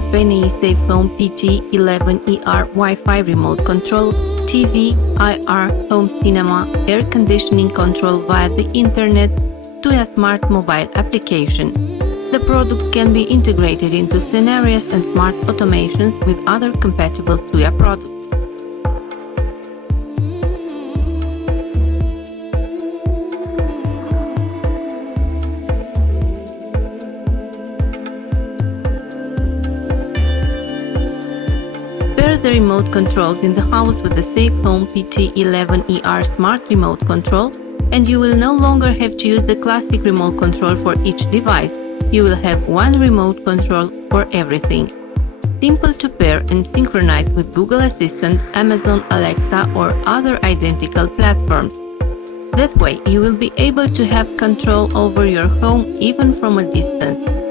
PNI SafeHome PT11IR Wi-Fi remote control, TV, IR, home cinema, air conditioning control via the internet, Tuya Smart mobile application. The product can be integrated into scenarios and smart automations with other compatible Tuya products. Pair the remote controls in the house with the Safe Home PT11IR Smart Remote Control, and you will no longer have to use the classic remote control for each device. You will have one remote control for everything. Simple to pair and synchronize with Google Assistant, Amazon Alexa, or other identical platforms. That way, you will be able to have control over your home even from a distance.